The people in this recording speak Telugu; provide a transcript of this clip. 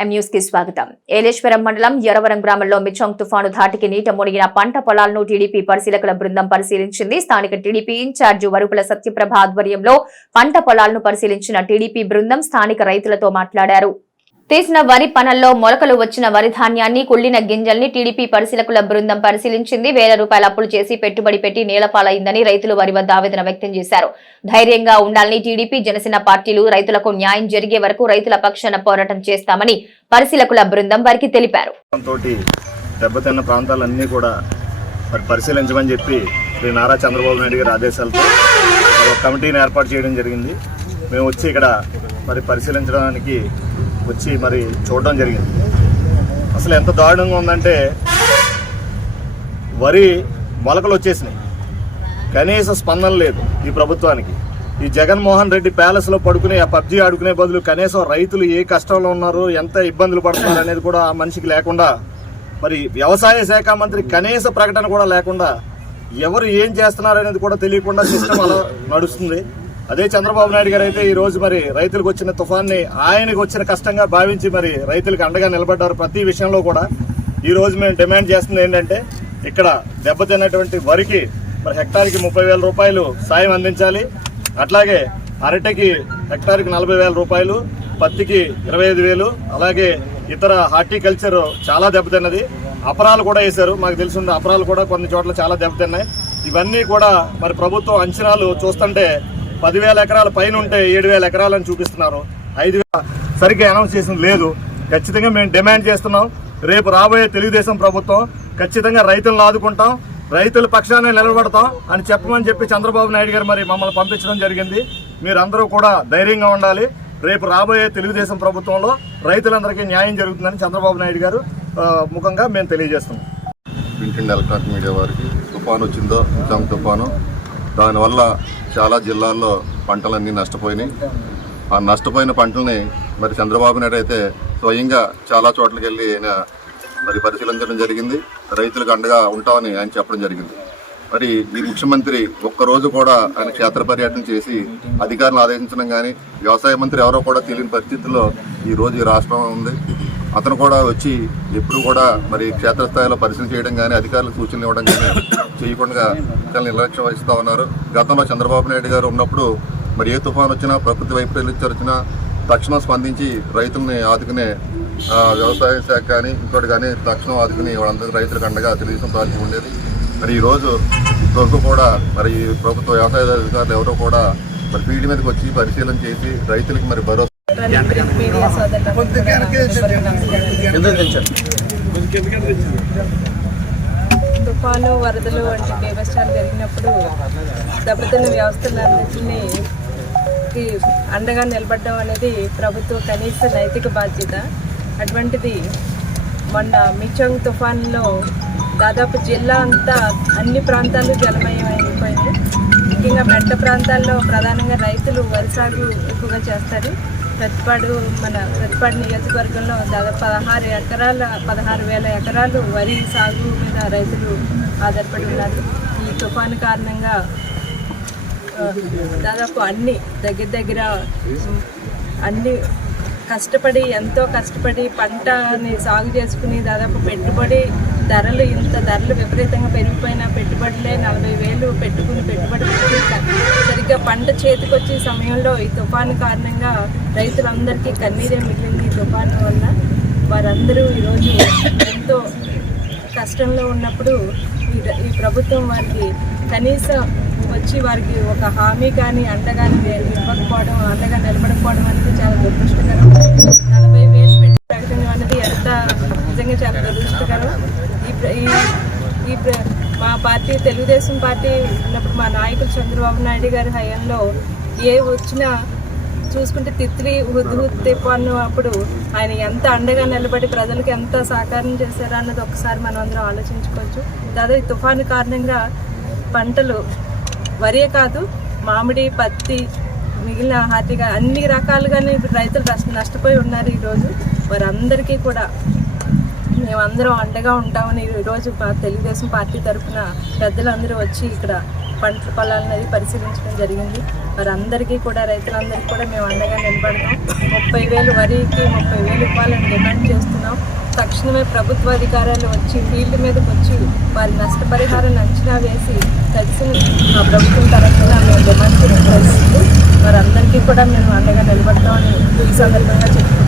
కి స్వాగతం. ఏలేశ్వరం మండలం ఎరవరం గ్రామంలో మిచంగ్ తుఫాను ధాటికి నీట మునిగిన పంట పొలాలను టీడీపీ పరిశీలకుల బృందం పరిశీలించింది. స్థానిక టీడీపీ ఇన్ఛార్జ్ వరుపుల సత్యప్రభ ఆధ్వర్యంలో పంట పొలాలను పరిశీలించిన టీడీపీ బృందం స్థానిక రైతులతో మాట్లాడారు. తీసిన వరి పనల్లో మొలకలు వచ్చిన వరి ధాన్యాన్ని కుళ్ళిన గింజల్ని టీడీపీ పరిశీలకుల బృందం పరిశీలించింది. వేల రూపాయల అప్పులు చేసి పెట్టుబడి పెట్టి నేలపాలైందని రైతులు వారి వద్ద ఆవేదన వ్యక్తం చేశారు. ధైర్యంగా ఉండాలని టీడీపీ జనసేన పార్టీలు రైతులకు న్యాయం జరిగే వరకు రైతుల పక్షాన పోరాటం చేస్తామని పరిశీలకుల బృందం వారికి తెలిపారు. దెబ్బతిన్న ప్రాంతాలన్నీ కూడా మరి పరిశీలించమని చెప్పి శ్రీ నారా చంద్రబాబు నాయుడు గారి ఆదేశాలతో కమిటీని ఏర్పాటు చేయడం జరిగింది. మేము వచ్చి ఇక్కడ మరి పరిశీలించడానికి వచ్చి మరి చూడడం జరిగింది. అసలు ఎంత దారుణంగా ఉందంటే వరి మొలకలు వచ్చేసినాయి. కనీస స్పందన లేదు ఈ ప్రభుత్వానికి. ఈ జగన్మోహన్ రెడ్డి ప్యాలెస్లో పడుకునే ఆ పబ్జీ ఆడుకునే బదులు కనీసం రైతులు ఏ కష్టంలో ఉన్నారు ఎంత ఇబ్బందులు పడుతున్నారు అనేది కూడా ఆ మనిషికి లేకుండా మరి వ్యవసాయ శాఖ మంత్రి కనీస ప్రకటన కూడా లేకుండా ఎవరు ఏం చేస్తున్నారు అనేది కూడా తెలియకుండా సిస్టమ్ అలా నడుస్తుంది. అదే చంద్రబాబు నాయుడు గారు అయితే ఈ రోజు మరి రైతులకు వచ్చిన తుఫాన్ని ఆయనకు వచ్చిన కష్టంగా భావించి మరి రైతులకు అండగా నిలబడ్డారు ప్రతి విషయంలో కూడా. ఈ రోజు మేము డిమాండ్ చేస్తుంది ఏంటంటే ఇక్కడ దెబ్బతిన్నటువంటి వరికి మరి హెక్టార్కి ముప్పై వేల రూపాయలు సాయం అందించాలి. అట్లాగే అరటికి హెక్టార్కి నలభై వేల రూపాయలు పత్తికి ఇరవై ఐదు వేలు అలాగే ఇతర హార్టికల్చర్ చాలా దెబ్బతిన్నది అపరాలు కూడా వేశారు. మాకు తెలిసిన అపరాలు కూడా కొన్ని చోట్ల చాలా దెబ్బతిన్నాయి ఇవన్నీ కూడా మరి ప్రభుత్వం అంచనాలు చూస్తుంటే పదివేల ఎకరాల పైన ఉంటే ఏడు వేల ఎకరాలని చూపిస్తున్నారు. ఐదు వేల సరిగ్గా అనౌన్స్ చేసింది లేదు. ఖచ్చితంగా మేము డిమాండ్ చేస్తున్నాం. రేపు రాబోయే తెలుగుదేశం ప్రభుత్వం ఖచ్చితంగా రైతులను ఆదుకుంటాం. రైతుల పక్షానే నిలబడతాం అని చెప్పమని చెప్పి చంద్రబాబు నాయుడు గారు మరి మమ్మల్ని పంపించడం జరిగింది. మీరందరూ కూడా ధైర్యంగా ఉండాలి. రేపు రాబోయే తెలుగుదేశం ప్రభుత్వంలో రైతులందరికీ న్యాయం జరుగుతుందని చంద్రబాబు నాయుడు గారు ముఖంగా మేము తెలియజేస్తున్నాం. ప్రింట్ అండ్ ఎలక్ట్రానిక్ మీడియా వారికి తుఫాను వచ్చిందో నిజాం తుఫాను దానివల్ల చాలా జిల్లాల్లో పంటలన్నీ నష్టపోయినాయి. ఆ నష్టపోయిన పంటల్ని మరి చంద్రబాబు నాయుడు అయితే స్వయంగా చాలా చోట్లకి వెళ్ళి ఆయన మరి పరిశీలించడం జరిగింది. రైతులకు అండగా ఉంటామని ఆయన చెప్పడం జరిగింది. మరి ఈ ముఖ్యమంత్రి ఒక్కరోజు కూడా ఆయన క్షేత్ర పర్యటన చేసి అధికారులను ఆదేశించడం కానీ వ్యవసాయ మంత్రి ఎవరో కూడా తెలియని పరిస్థితుల్లో ఈ రోజు ఈ రాష్ట్రం ఉంది. అతను కూడా వచ్చి ఎప్పుడు కూడా మరి క్షేత్రస్థాయిలో పరిశీలన చేయడం కానీ అధికారులకు సూచనలు ఇవ్వడం కానీ చేయకుండా చాలా నిర్లక్ష్యం వహిస్తూ ఉన్నారు. గతంలో చంద్రబాబు నాయుడు గారు ఉన్నప్పుడు మరి ఏ తుఫాన్ వచ్చినా ప్రకృతి వైపరీత్యాలు వచ్చినా తక్షణం స్పందించి రైతుల్ని ఆదుకునే వ్యవసాయ శాఖ కానీ ఇంకోటి కానీ తక్షణం ఆదుకుని వాళ్ళందరూ రైతులకు అండగా తెలుగుదేశం పార్టీ ఉండేది. మరి ఈ రోజు ఇప్పటివరకు కూడా మరి ప్రభుత్వ వ్యవసాయ అధికారులు ఎవరో కూడా మరి ఫీల్డ్ మీదకి వచ్చి పరిశీలన చేసి రైతులకు మరి భరోసా తుఫాను వరదలు వంటి బీభత్సాలు జరిగినప్పుడు దెబ్బతిన్న వ్యవస్థలన్నింటినీ కి అండగా నిలబడడం అనేది ప్రభుత్వ కనీస నైతిక బాధ్యత. అటువంటిది మొన్న మిచంగ్ తుఫాన్లో దాదాపు జిల్లా అంతా అన్ని ప్రాంతాలు జలమయమైపోయింది ముఖ్యంగా మెట్ట ప్రాంతాల్లో ప్రధానంగా రైతులు వరి సాగు ఎక్కువగా చేస్తారు. ప్రతిపాడు మన ప్రతిపాడు నియోజకవర్గంలో దాదాపు పదహారు ఎకరాల పదహారు వేల ఎకరాలు వరి సాగు మీద రైతులు ఆధారపడి ఉన్నారు. ఈ తుఫాను కారణంగా దాదాపు అన్ని దగ్గర దగ్గర అన్ని కష్టపడి ఎంతో కష్టపడి పంటని సాగు చేసుకుని దాదాపు పెట్టుబడి ధరలు ఇంత ధరలు విపరీతంగా పెరిగిపోయిన పెట్టుబడులే నలభై వేలు పెట్టుకుని పెట్టుబడి పెట్టి సరిగ్గా పంట చేతికొచ్చే సమయంలో ఈ తుఫాను కారణంగా రైతులందరికీ కన్నీరే మిగిలింది ఈ తుఫాను వల్ల వారందరూ ఈరోజు ఎంతో కష్టంలో ఉన్నప్పుడు ఈ ఈ ప్రభుత్వం వారికి కనీసం వచ్చి వారికి ఒక హామీ కానీ అండ కానీ ఇవ్వకపోవడం అండగా నిలబడకపోవడం అనేది చాలా దురదృష్టకరం. నలభై వేలు పెట్టి ప్రకటించడం అనేది ఎంత నిజంగా చాలా దురదృష్టకరం. ఈ ఈ ప్ర- మా పార్టీ తెలుగుదేశం పార్టీ ఉన్నప్పుడు మా నాయకులు చంద్రబాబు నాయుడు గారి హయాంలో ఏ వచ్చినా చూసుకుంటే తిత్లి హుద్హుద్ తుఫాను అప్పుడు ఆయన ఎంత అండగా నిలబడి ప్రజలకు ఎంత సహకారం చేశారో అన్నది ఒకసారి మనం అందరం ఆలోచించుకోవచ్చు. దాదాపు ఈ తుఫాను కారణంగా పంటలు వరే కాదు మామిడి పత్తి మిగిలిన హాతిగా అన్ని రకాలుగానే ఇప్పుడు రైతులు నష్ట నష్టపోయి ఉన్నారు ఈరోజు. వారందరికీ కూడా మేమందరం అండగా ఉంటామని ఈరోజు మా తెలుగుదేశం పార్టీ తరఫున పెద్దలందరూ వచ్చి ఇక్కడ పంట పొలాలు అనేది పరిశీలించడం జరిగింది. మరి అందరికీ కూడా రైతులందరికీ కూడా మేము అండగా నిలబడతాం. ముప్పై వేలు వరికి ముప్పై వేలు ఇవ్వాలని డిమాండ్ చేస్తున్నాం. తక్షణమే ప్రభుత్వ అధికారులు వచ్చి ఫీల్డ్ మీదకి వచ్చి వారి నష్టపరిహారాన్ని అంచనా వేసి తడిసిన మా ప్రభుత్వం తరఫున మేము డిమాండ్ చేయడం మరి అందరికీ కూడా మేము అండగా నిలబడతామని ఈ సందర్భంగా చెప్పుకుంటున్నాం.